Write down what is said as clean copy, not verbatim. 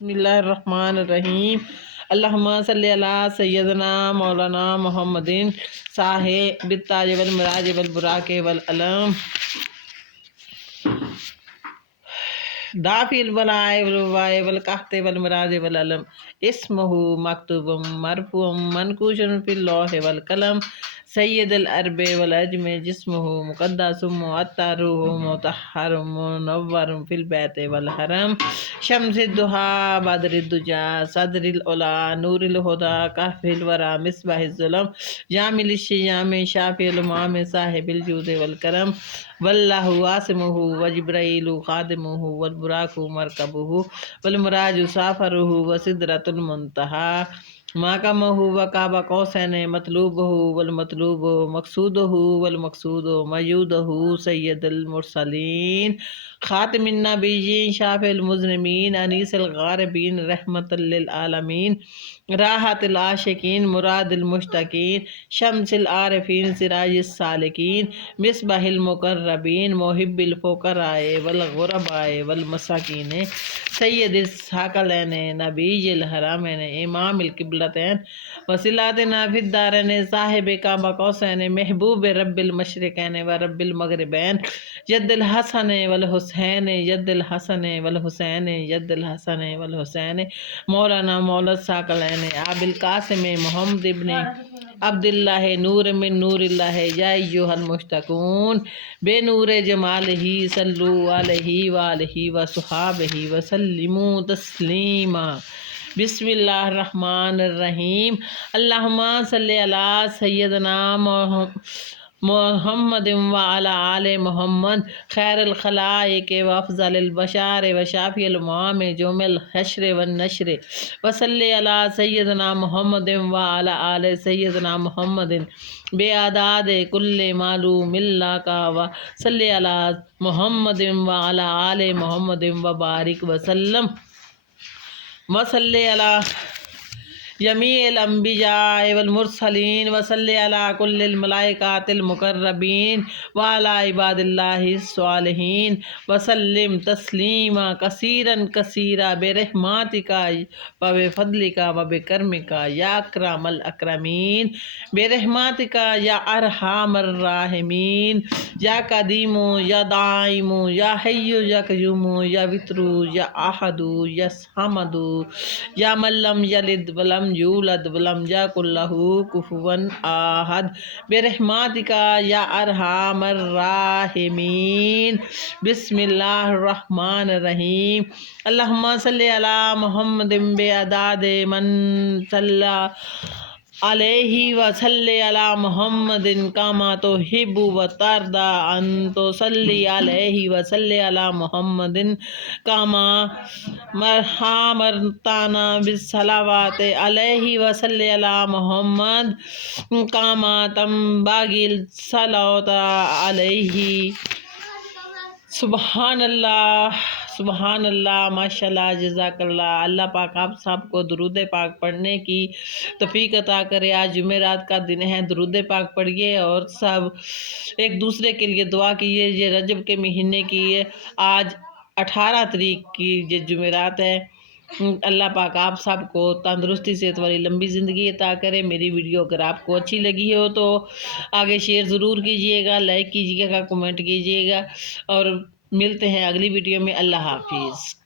بسم اللہ الرحمن الرحیم اللہم صلی علی سیدنا مولانا محمدin صاحب التاج والمراج والبراق والعلم دافی البلاء والوباء والقحط والمراج والعلم اسمہ مکتوب مرفوع منقوش فی اللوح والقلم سید العرب والعجم جسمہ مقدس معطر مطہر منور فی البیت والحرم شمس الضحیٰ بدر الدجا صدر العلا نور الہدی کہف الورا مصباح الظلم جامل الشیام شافی الامام صاحب الجود والکرم واللہ عاصمہ وجبرائیل خادمہ والبراق مرکبہ والمراج سافرہ وسدرۃ المنتہی مقامہ وقاب قوسین مطلوبہ والمطلوب مقصودہ والمقصود موجودہ سید المرسلین خاتم النبیین شافع المذنبین انیس الغاربین رحمۃ للعالمین راحت العاشقین مراد المشتاقین شمس العارفین سراج السالکین مصباح المقربین محب الفقراء والغرباء والمساکین سید الثقلین نبی الحرمین امام القبلتین وصلاتنا فی الدارین صاحب قاب قوسین محبوب رب المشرقین و رب المغربین جد الحسن والحسین جد الحسن والحسین جد الحسن والحسین مولانا مولا الثقلین ابی القاسم محمد ابن عبداللہ نور من نور اللہ یا ایہا المشتاقون بے نور جمالہ صلو علیہ وآلہ وصحابہ وسلموا تسلیما بسم اللہ الرحمن الرحیم اللہم صلی علی سیدنا محمد وعلی آل محمد خیر الخلائق وافضل البشر وشافی الامام یوم الحشر والنشر وصلی علی سیدنا محمد وعلی آل سیدنا محمد بعداد کل معلوم اللہ وصلی علی محمد وعلی آل محمد وبارک وسلم وصلی علی جمیع الانبیاء والمرسلین وصلی علی کل الملائکات المقربین وعلی عباد اللہ الصالحین وسلم تسلیما کثیرا کثیرا برحمتک وبفضلک وبکرمک یا اکرم الاکرمین برحمتک یا ارحم الراحمین یا قدیم یا دائم یا حی یا قیوم یا وتر یا احد یا صمد یا من لم یلد ولم یولد ولم یکن لہ کفوا احد برحمتک یا ارحم الراحمین بسم اللہ الرحمن الرحیم اللہم صلی علی محمد بعدد من صلی علیہ وصلی علی محمد کما تحب وترضی ان تصلی علیہ وصلی علی محمد کما امرتنا بالصلوات علیہ وصلی علی محمد کما تنبغی الصلاۃ علیہ سبحان اللہ ماشاء اللہ جزاک اللہ۔ اللہ پاک آپ سب کو درود پاک پڑھنے کی توفیق عطا کرے۔ آج جمعرات کا دن ہے، درود پاک پڑھیے اور سب ایک دوسرے کے لیے دعا کیجیے۔ یہ رجب کے مہینے کی آج 18 تاریخ کی یہ جمعرات ہے۔ اللہ پاک آپ سب کو تندرستی صحت والی لمبی زندگی عطا کرے۔ میری ویڈیو اگر آپ کو اچھی لگی ہو تو آگے شیئر ضرور کیجیے گا، لائک کیجیے گا، کمنٹ کیجیے گا اور ملتے ہیں اگلی ویڈیو میں۔ اللہ حافظ۔